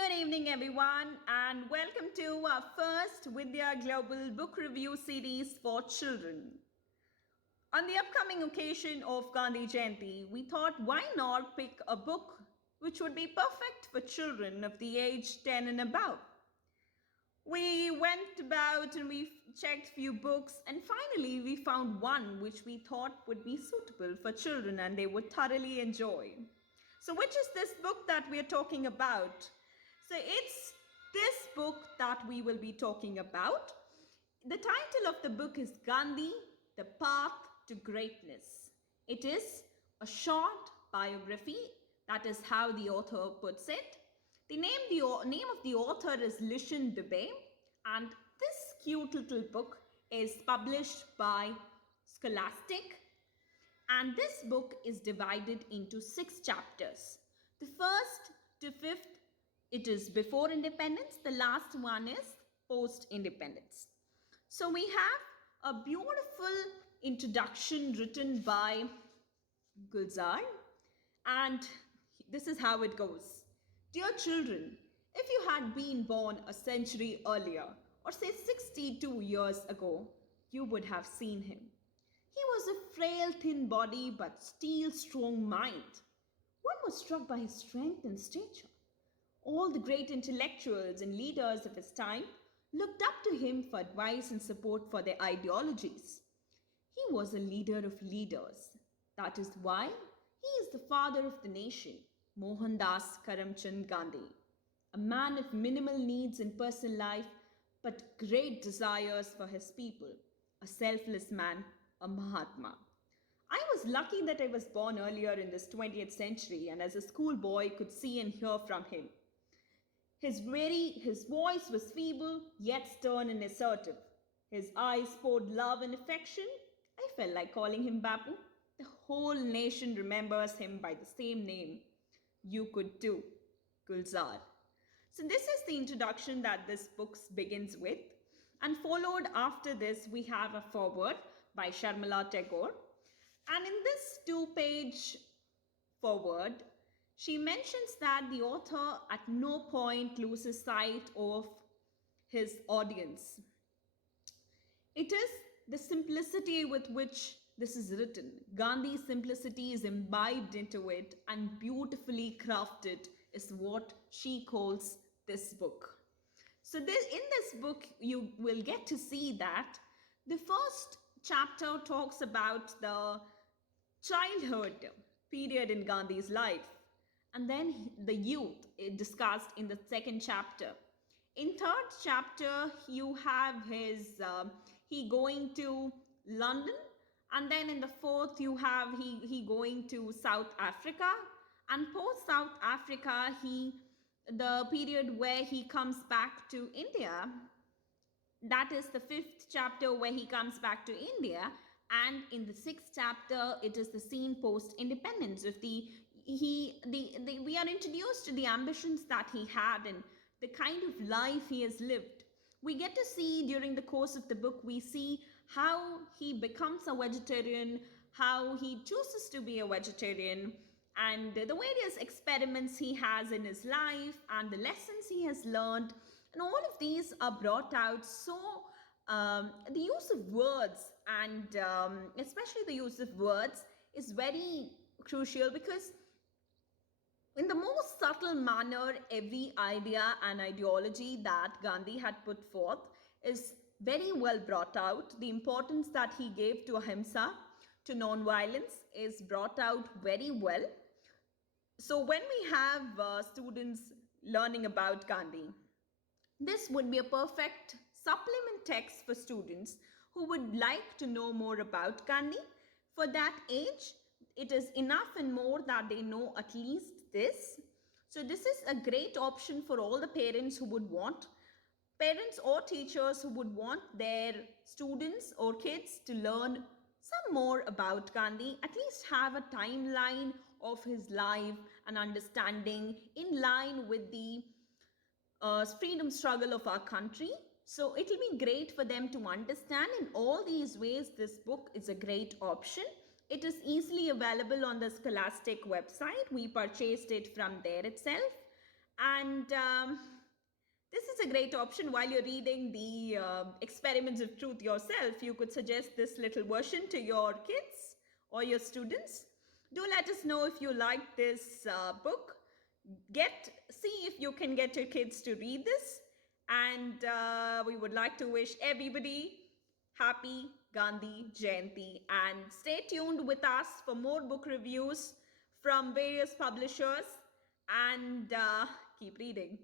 Good evening, everyone, and welcome to our first Vidya Global Book Review series for children. On the upcoming occasion of Gandhi Jayanti, we thought why not pick a book which would be perfect for children of the age 10 and above. We went about and we checked few books, and finally we found one which we thought would be suitable for children and they would thoroughly enjoy. So, which is this book that we are talking about? So, it's this book that we will be talking about. The title of the book is Gandhi, The Path to Greatness. It is a short biography, that is how the author puts it. The name of the author is Lishan Dubey, and this cute little book is published by Scholastic, and this book is divided into 6 chapters. The first to fifth, it is before independence. The last one is post independence. So we have a beautiful introduction written by Gulzar, and this is how it goes. Dear children, if you had been born a century earlier, or say 62 years ago, you would have seen him. He was a frail, thin body, but steel strong mind. One was struck by his strength and stature. All the great intellectuals and leaders of his time looked up to him for advice and support for their ideologies. He was a leader of leaders. That is why he is the father of the nation, Mohandas Karamchand Gandhi, a man of minimal needs in personal life but great desires for his people, a selfless man, a Mahatma. I was lucky that I was born earlier in this 20th century and as a schoolboy could see and hear from him. His voice was feeble yet stern and assertive. His eyes poured love and affection. I felt like calling him Bapu. The whole nation remembers him by the same name. You could too, Gulzar. So this is the introduction that this book begins with. And followed after this, we have a foreword by Sharmila Tagore. And in this 2-page foreword, she mentions that the author at no point loses sight of his audience. It is the simplicity with which this is written. Gandhi's simplicity is imbibed into it and beautifully crafted is what she calls this book. So in this book, you will get to see that the first chapter talks about the childhood period in Gandhi's life, and then the youth discussed in the second chapter. In third chapter, you have he going to London, and then in the fourth, you have he going to South Africa, and post South Africa, the period where he comes back to India, that is the fifth chapter where he comes back to India, and in the sixth chapter it is the scene post independence of we are introduced to the ambitions that he had and the kind of life he has lived. We get to see during the course of the book, we see how he becomes a vegetarian, how he chooses to be a vegetarian, and the various experiments he has in his life and the lessons he has learned. And all of these are brought out. So the use of words and especially the use of words is very crucial, because in the most subtle manner, every idea and ideology that Gandhi had put forth is very well brought out. The importance that he gave to ahimsa, to non-violence, is brought out very well. So when we have students learning about Gandhi, this would be a perfect supplement text for students who would like to know more about Gandhi. For that age, it is enough and more that they know at least this. So this is a great option for all the parents or teachers who would want their students or kids to learn some more about Gandhi, at least have a timeline of his life and understanding in line with the freedom struggle of our country. So it will be great for them to understand. In all these ways, this book is a great option. It is easily available on the Scholastic website. We purchased it from there itself. And this is a great option while you're reading the Experiments of Truth yourself. You could suggest this little version to your kids or your students. Do let us know if you like this book. See if you can get your kids to read this. And we would like to wish everybody happy Gandhi Jayanti. And stay tuned with us for more book reviews from various publishers. And keep reading.